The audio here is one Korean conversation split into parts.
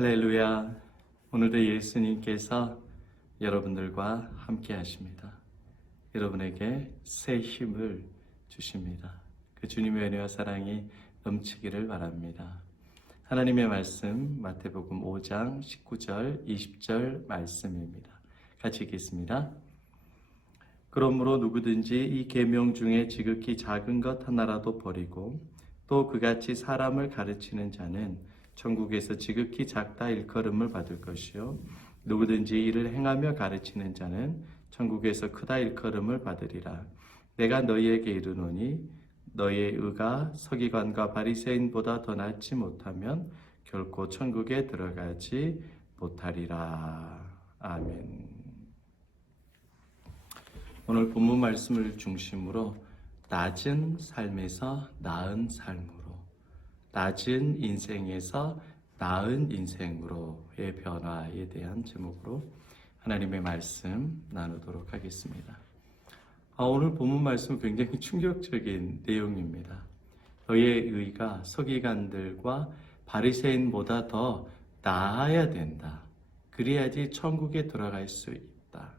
할렐루야. 오늘도 예수님께서 여러분들과 함께 하십니다. 여러분에게 새 힘을 주십니다. 그 주님의 은혜와 사랑이 넘치기를 바랍니다. 하나님의 말씀 마태복음 5장 19절 20절 말씀입니다. 같이 읽겠습니다. 그러므로 누구든지 이 계명 중에 지극히 작은 것 하나라도 버리고 또 그같이 사람을 가르치는 자는 천국에서 지극히 작다 일컬음을 받을 것이요 누구든지 이를 행하며 가르치는 자는 천국에서 크다 일컬음을 받으리라. 내가 너희에게 이르노니 너희의 의가 서기관과 바리새인보다 더 낫지 못하면 결코 천국에 들어가지 못하리라. 아멘. 오늘 본문 말씀을 중심으로 낮은 삶에서 나은 삶으로, 낮은 인생에서 나은 인생으로의 변화에 대한 제목으로 하나님의 말씀 나누도록 하겠습니다. 오늘 본문 말씀은 굉장히 충격적인 내용입니다. 너희의 의가 서기관들과 바리새인보다 더 나아야 된다. 그래야지 천국에 들어갈 수 있다.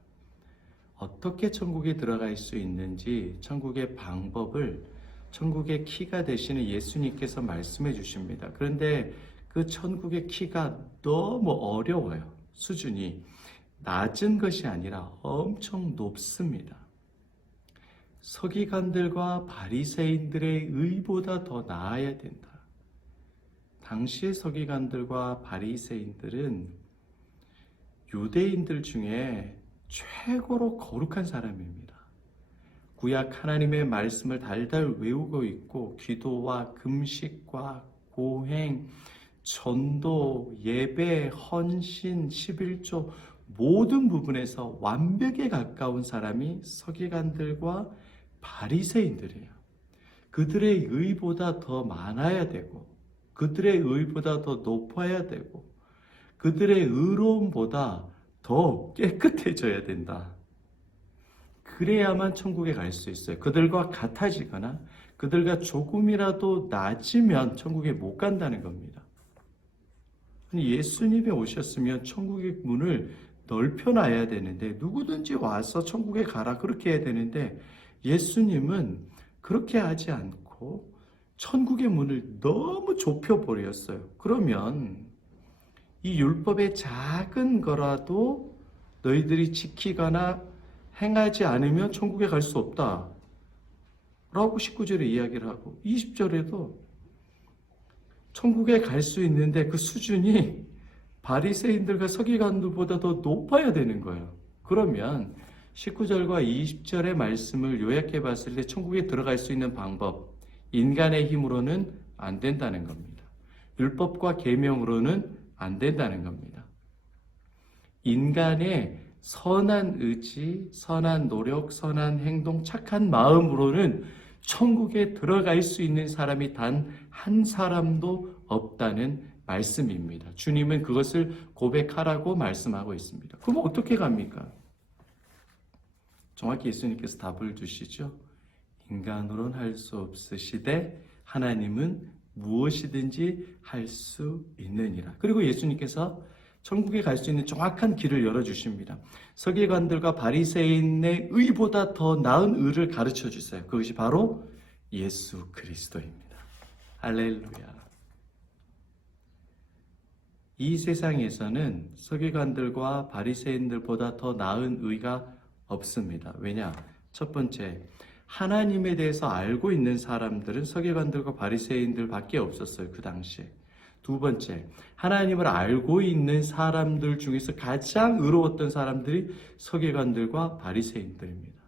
어떻게 천국에 들어갈 수 있는지 천국의 방법을 천국의 키가 되시는 예수님께서 말씀해 주십니다. 그런데 그 천국의 키가 너무 어려워요. 수준이 낮은 것이 아니라 엄청 높습니다. 서기관들과 바리새인들의 의보다 더 나아야 된다. 당시의 서기관들과 바리새인들은 유대인들 중에 최고로 거룩한 사람입니다. 구약 하나님의 말씀을 달달 외우고 있고 기도와 금식과 고행, 전도, 예배, 헌신, 11조 모든 부분에서 완벽에 가까운 사람이 서기관들과 바리새인들이에요. 그들의 의보다 더 많아야 되고 그들의 의보다 더 높아야 되고 그들의 의로움보다 더 깨끗해져야 된다. 그래야만 천국에 갈 수 있어요. 그들과 같아지거나 그들과 조금이라도 낮으면 천국에 못 간다는 겁니다. 예수님이 오셨으면 천국의 문을 넓혀놔야 되는데 누구든지 와서 천국에 가라 그렇게 해야 되는데 예수님은 그렇게 하지 않고 천국의 문을 너무 좁혀버렸어요. 그러면 이 율법의 작은 거라도 너희들이 지키거나 행하지 않으면 천국에 갈 수 없다 라고 19절에 이야기를 하고 20절에도 천국에 갈 수 있는데 그 수준이 바리새인들과 서기관들보다 더 높아야 되는 거예요. 그러면 19절과 20절의 말씀을 요약해 봤을 때 천국에 들어갈 수 있는 방법, 인간의 힘으로는 안 된다는 겁니다. 율법과 계명으로는 안 된다는 겁니다. 인간의 선한 의지, 선한 노력, 선한 행동, 착한 마음으로는 천국에 들어갈 수 있는 사람이 단 한 사람도 없다는 말씀입니다. 주님은 그것을 고백하라고 말씀하고 있습니다. 그럼 어떻게 갑니까? 정확히 예수님께서 답을 주시죠. 인간으로는 할 수 없으시되 하나님은 무엇이든지 할 수 있느니라. 그리고 예수님께서 천국에 갈 수 있는 정확한 길을 열어주십니다. 서기관들과 바리새인의 의보다 더 나은 의를 가르쳐 주세요. 그것이 바로 예수 그리스도입니다. 할렐루야. 이 세상에서는 서기관들과 바리새인들보다 더 나은 의가 없습니다. 왜냐? 첫 번째, 하나님에 대해서 알고 있는 사람들은 서기관들과 바리새인들밖에 없었어요. 그 당시에. 두 번째, 하나님을 알고 있는 사람들 중에서 가장 의로웠던 사람들이 서기관들과 바리새인들입니다.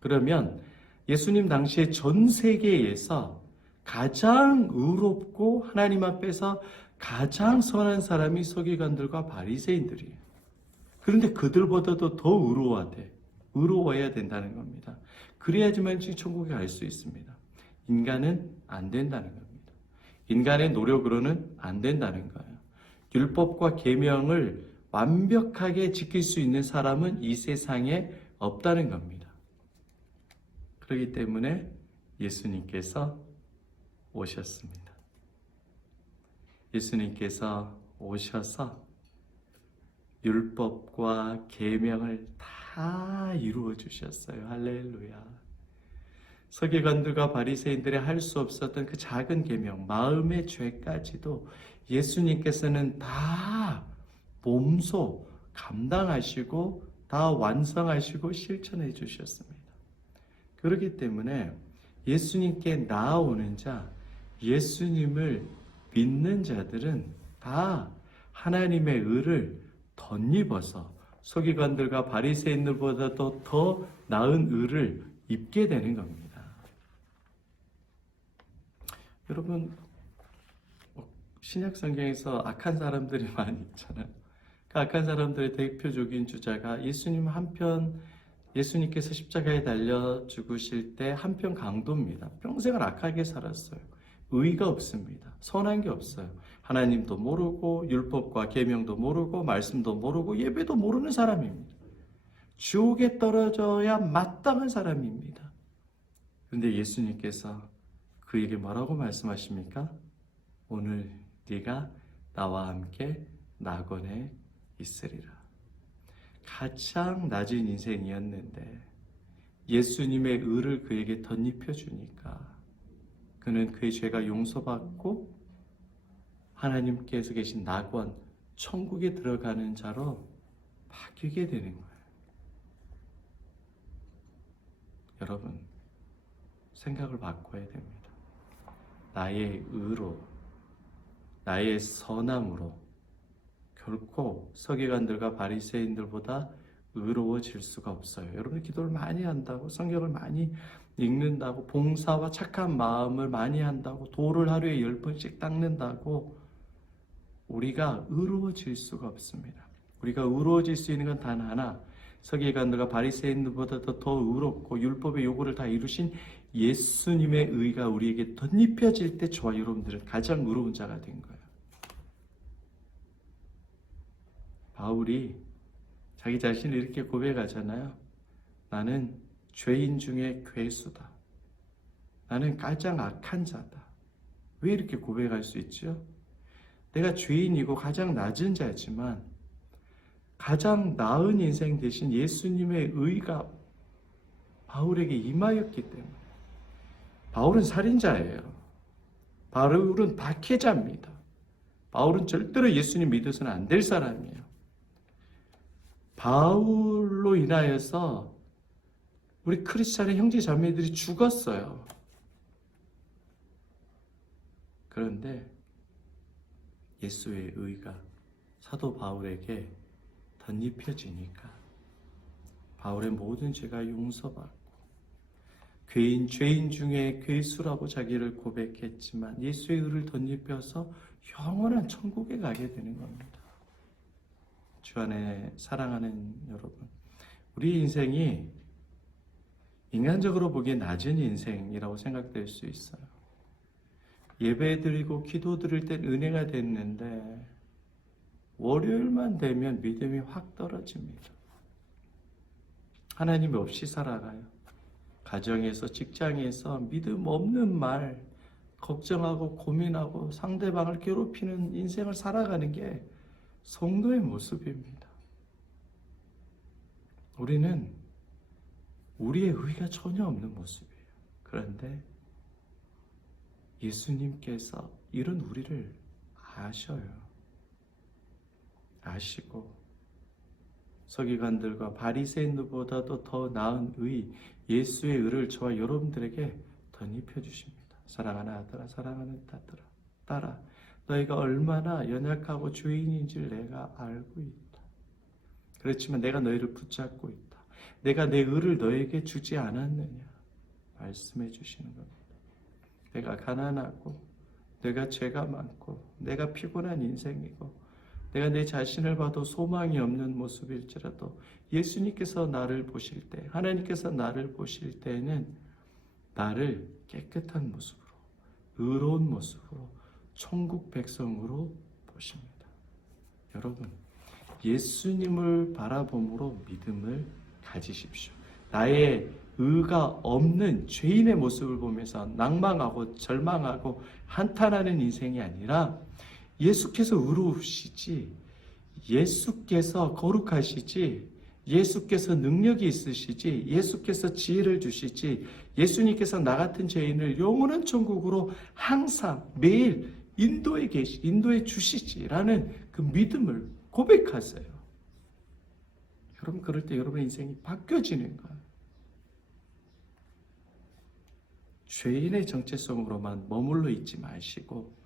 그러면 예수님 당시에 전 세계에서 가장 의롭고 하나님 앞에서 가장 선한 사람이 서기관들과 바리새인들이에요. 그런데 그들보다도 더 의로워야 된다는 겁니다. 그래야지만 천국에 갈 수 있습니다. 인간은 안 된다는 겁니다. 인간의 노력으로는 안 된다는 거예요. 율법과 계명을 완벽하게 지킬 수 있는 사람은 이 세상에 없다는 겁니다. 그렇기 때문에 예수님께서 오셨습니다. 예수님께서 오셔서 율법과 계명을 다 이루어 주셨어요. 할렐루야. 서기관들과 바리새인들이 할 수 없었던 그 작은 계명, 마음의 죄까지도 예수님께서는 다 몸소 감당하시고 다 완성하시고 실천해 주셨습니다. 그렇기 때문에 예수님께 나아오는 자, 예수님을 믿는 자들은 다 하나님의 의를 덧입어서 서기관들과 바리새인들보다도 더 나은 의를 입게 되는 겁니다. 여러분, 신약 성경에서 악한 사람들이 많이 있잖아요. 그 악한 사람들의 대표적인 주자가 예수님 한편, 예수님께서 십자가에 달려 죽으실 때 한편 강도입니다. 평생을 악하게 살았어요. 의의가 없습니다. 선한 게 없어요. 하나님도 모르고 율법과 계명도 모르고 말씀도 모르고 예배도 모르는 사람입니다. 지옥에 떨어져야 마땅한 사람입니다. 그런데 예수님께서 그에게 뭐라고 말씀하십니까? 오늘 네가 나와 함께 낙원에 있으리라. 가장 낮은 인생이었는데 예수님의 의를 그에게 덧입혀 주니까 그는 그의 죄가 용서받고 하나님께서 계신 낙원, 천국에 들어가는 자로 바뀌게 되는 거예요. 여러분, 생각을 바꿔야 됩니다. 나의 의로, 나의 선함으로 결코 서기관들과 바리새인들보다 의로워질 수가 없어요. 여러분, 기도를 많이 한다고, 성경을 많이 읽는다고, 봉사와 착한 마음을 많이 한다고, 돌을 하루에 10번씩 닦는다고 우리가 의로워질 수가 없습니다. 우리가 의로워질 수 있는 건 단 하나, 서기관들과 바리새인들보다 더 의롭고 율법의 요구를 다 이루신 예수님의 의가 우리에게 덧입혀질 때 저와 여러분들은 가장 의로운 자가 된 거예요. 바울이 자기 자신을 이렇게 고백하잖아요. 나는 죄인 중에 괴수다. 나는 가장 악한 자다. 왜 이렇게 고백할 수 있죠? 내가 죄인이고 가장 낮은 자지만 가장 나은 인생 대신 예수님의 의가 바울에게 임하였기 때문에. 바울은 살인자예요. 바울은 박해자입니다. 바울은 절대로 예수님 믿어서는 안 될 사람이에요. 바울로 인하여서 우리 크리스찬의 형제 자매들이 죽었어요. 그런데 예수의 의가 사도 바울에게 덧입혀지니까 바울의 모든 죄가 용서받고 죄인 중에 괴수라고 자기를 고백했지만 예수의 의를 덧입혀서 영원한 천국에 가게 되는 겁니다. 주 안에 사랑하는 여러분, 우리 인생이 인간적으로 보기에 낮은 인생이라고 생각될 수 있어요. 예배 드리고 기도 드릴 땐 은혜가 됐는데 월요일만 되면 믿음이 확 떨어집니다. 하나님 없이 살아가요. 가정에서, 직장에서 믿음 없는 말, 걱정하고 고민하고 상대방을 괴롭히는 인생을 살아가는 게 성도의 모습입니다. 우리는 우리의 의가 전혀 없는 모습이에요. 그런데 예수님께서 이런 우리를 아셔요. 아시고 서기관들과 바리새인들보다도 더 나은 의, 예수의 의를 저와 여러분들에게 덧입혀 주십니다. 사랑하는 아들아, 사랑하는 딸아, 너희가 얼마나 연약하고 죄인인지를 내가 알고 있다. 그렇지만 내가 너희를 붙잡고 있다. 내가 내 의를 너에게 주지 않았느냐 말씀해 주시는 겁니다. 내가 가난하고 내가 죄가 많고 내가 피곤한 인생이고 내가 내 자신을 봐도 소망이 없는 모습일지라도 예수님께서 나를 보실 때, 하나님께서 나를 보실 때에는 나를 깨끗한 모습으로, 의로운 모습으로, 천국 백성으로 보십니다. 여러분, 예수님을 바라봄으로 믿음을 가지십시오. 나의 의가 없는 죄인의 모습을 보면서 낭망하고 절망하고 한탄하는 인생이 아니라 예수께서 의로우시지, 예수께서 거룩하시지, 예수께서 능력이 있으시지, 예수께서 지혜를 주시지, 예수님께서 나 같은 죄인을 영원한 천국으로 항상 매일 인도해 주시지라는 그 믿음을 고백하세요. 여러분, 그럴 때 여러분의 인생이 바뀌어지는 거예요. 죄인의 정체성으로만 머물러 있지 마시고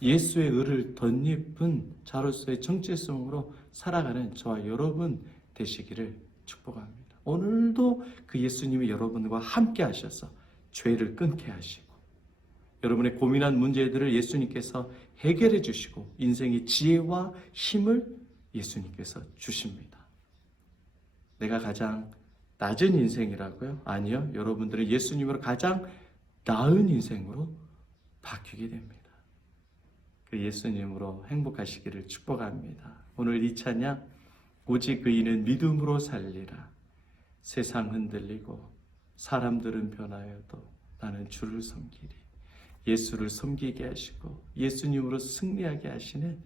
예수의 의를 덧입은 자로서의 정체성으로 살아가는 저와 여러분 되시기를 축복합니다. 오늘도 그 예수님이 여러분과 함께 하셔서 죄를 끊게 하시고 여러분의 고민한 문제들을 예수님께서 해결해 주시고 인생의 지혜와 힘을 예수님께서 주십니다. 내가 가장 낮은 인생이라고요? 아니요. 여러분들은 예수님으로 가장 나은 인생으로 바뀌게 됩니다. 그 예수님으로 행복하시기를 축복합니다. 오늘 이 찬양, 오직 그이는 믿음으로 살리라. 세상 흔들리고 사람들은 변하여도 나는 주를 섬기리. 예수를 섬기게 하시고 예수님으로 승리하게 하시는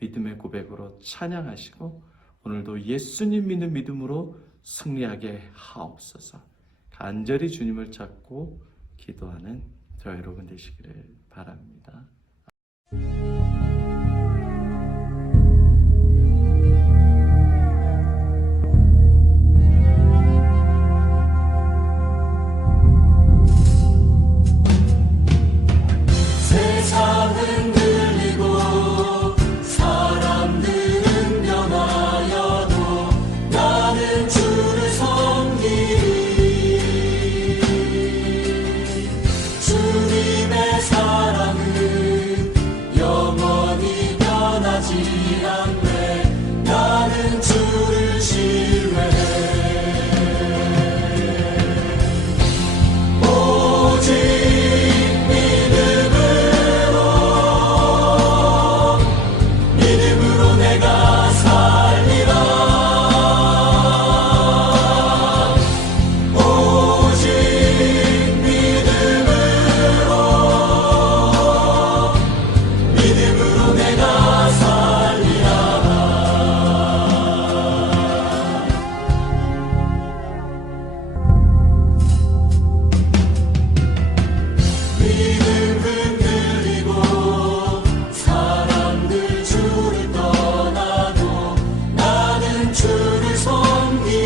믿음의 고백으로 찬양하시고 오늘도 예수님 믿는 믿음으로 승리하게 하옵소서. 간절히 주님을 찾고 기도하는 저 여러분 되시기를 바랍니다. 세상은 들리고 사람들은 변하여도 나는 주를 섬기리. 주님의 사랑은 영원히 변하지 않네. 나는 주를 신뢰해. 오직 내가 살리라. 오직 믿음으로 내가 살리라. 믿음 흔들리고 사람들 주를 떠나도 나는 주를 섬기리.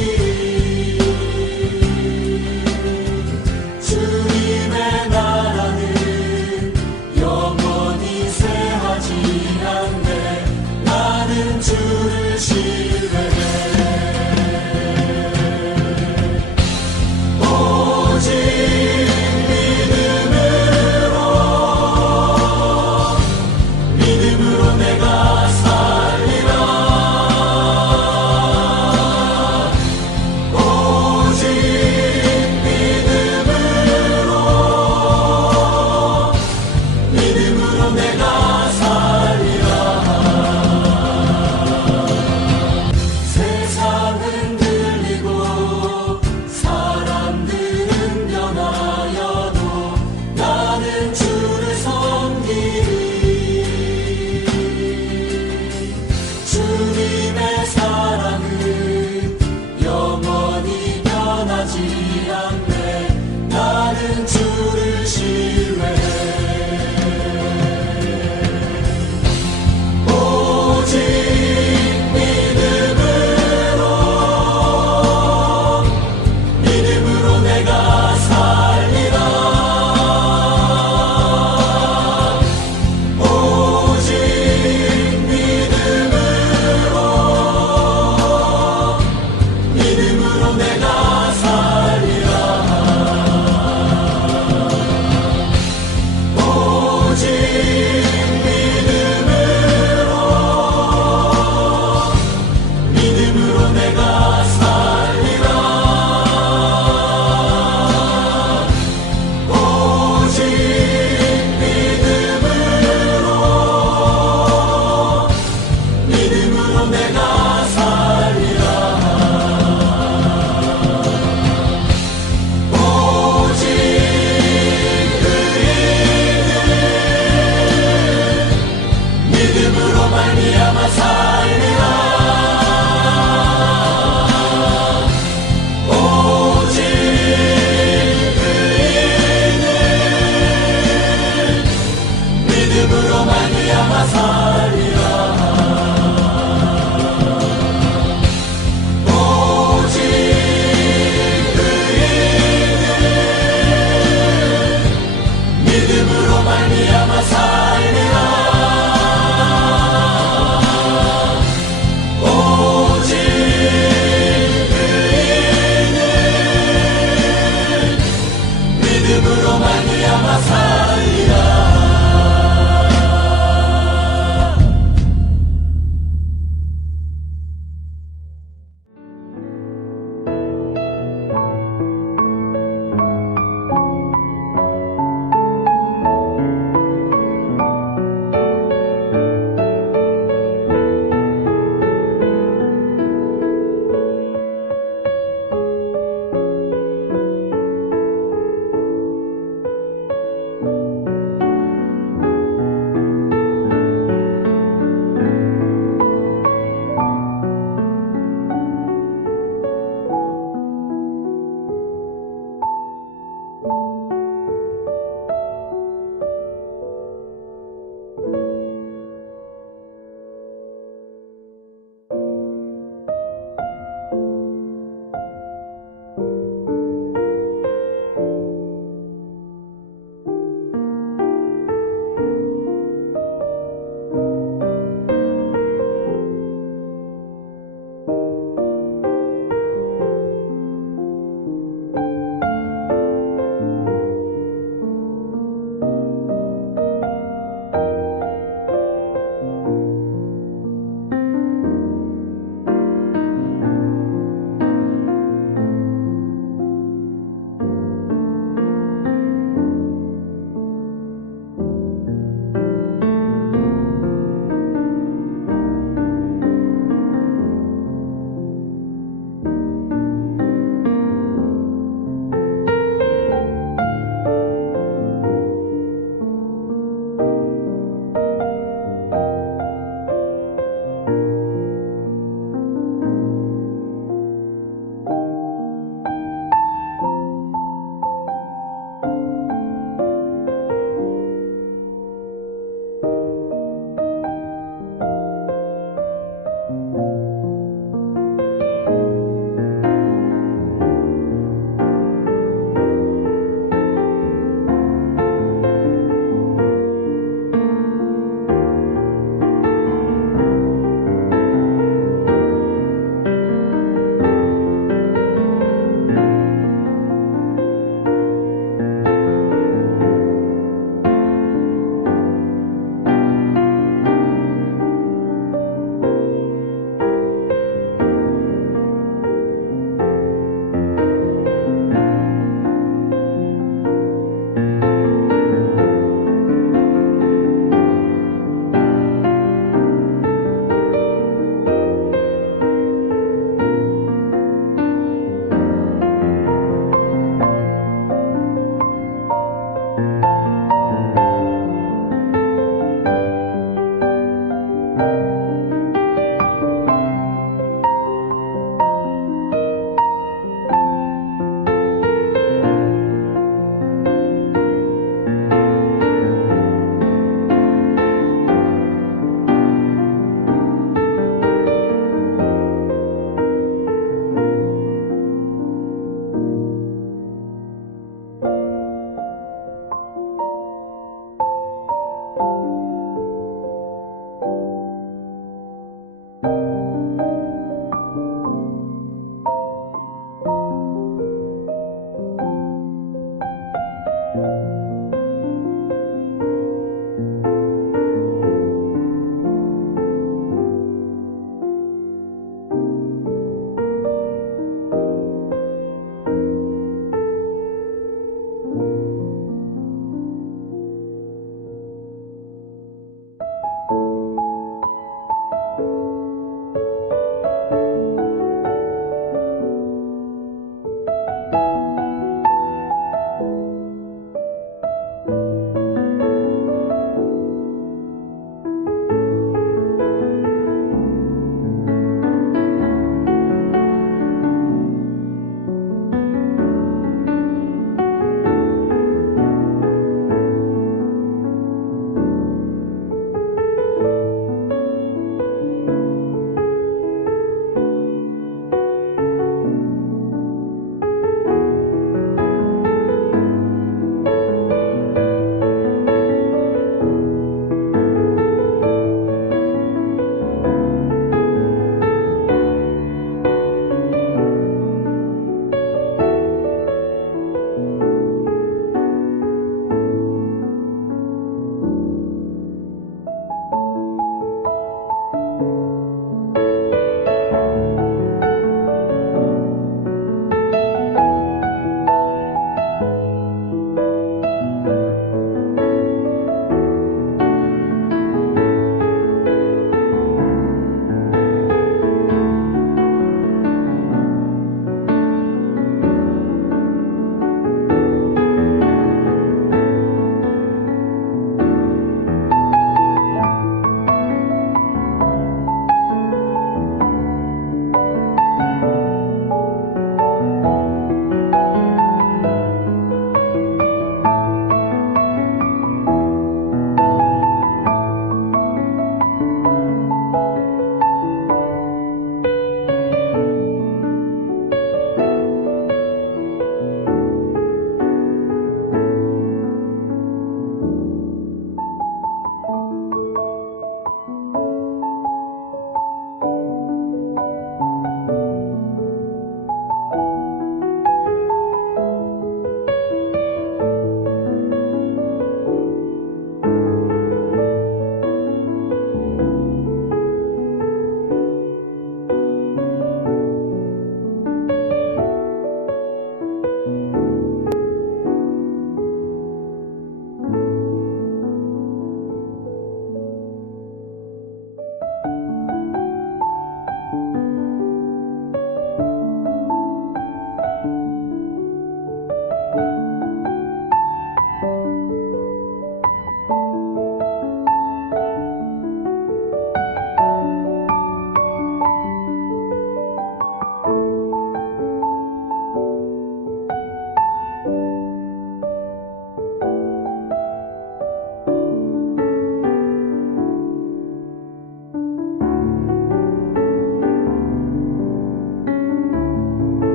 주님의 나라는 영원히 쇠하지 않네. 나는 주를 신뢰해. 오직 믿음으로 내가 살리라. 오직 믿음으로 내가 살리라. 세상은 들리고 사람들은 변하여도 나는 주를 섬기리. 주님의 사랑은 영원히 변하지 않네. 나는 주를 신뢰해. 오직 믿음으로 내가 살리라. 오직 믿음으로 내가 살리라. 오직 믿음으로 내가 살리라. 오직 믿음으로 내가 살리라. 오직 그이는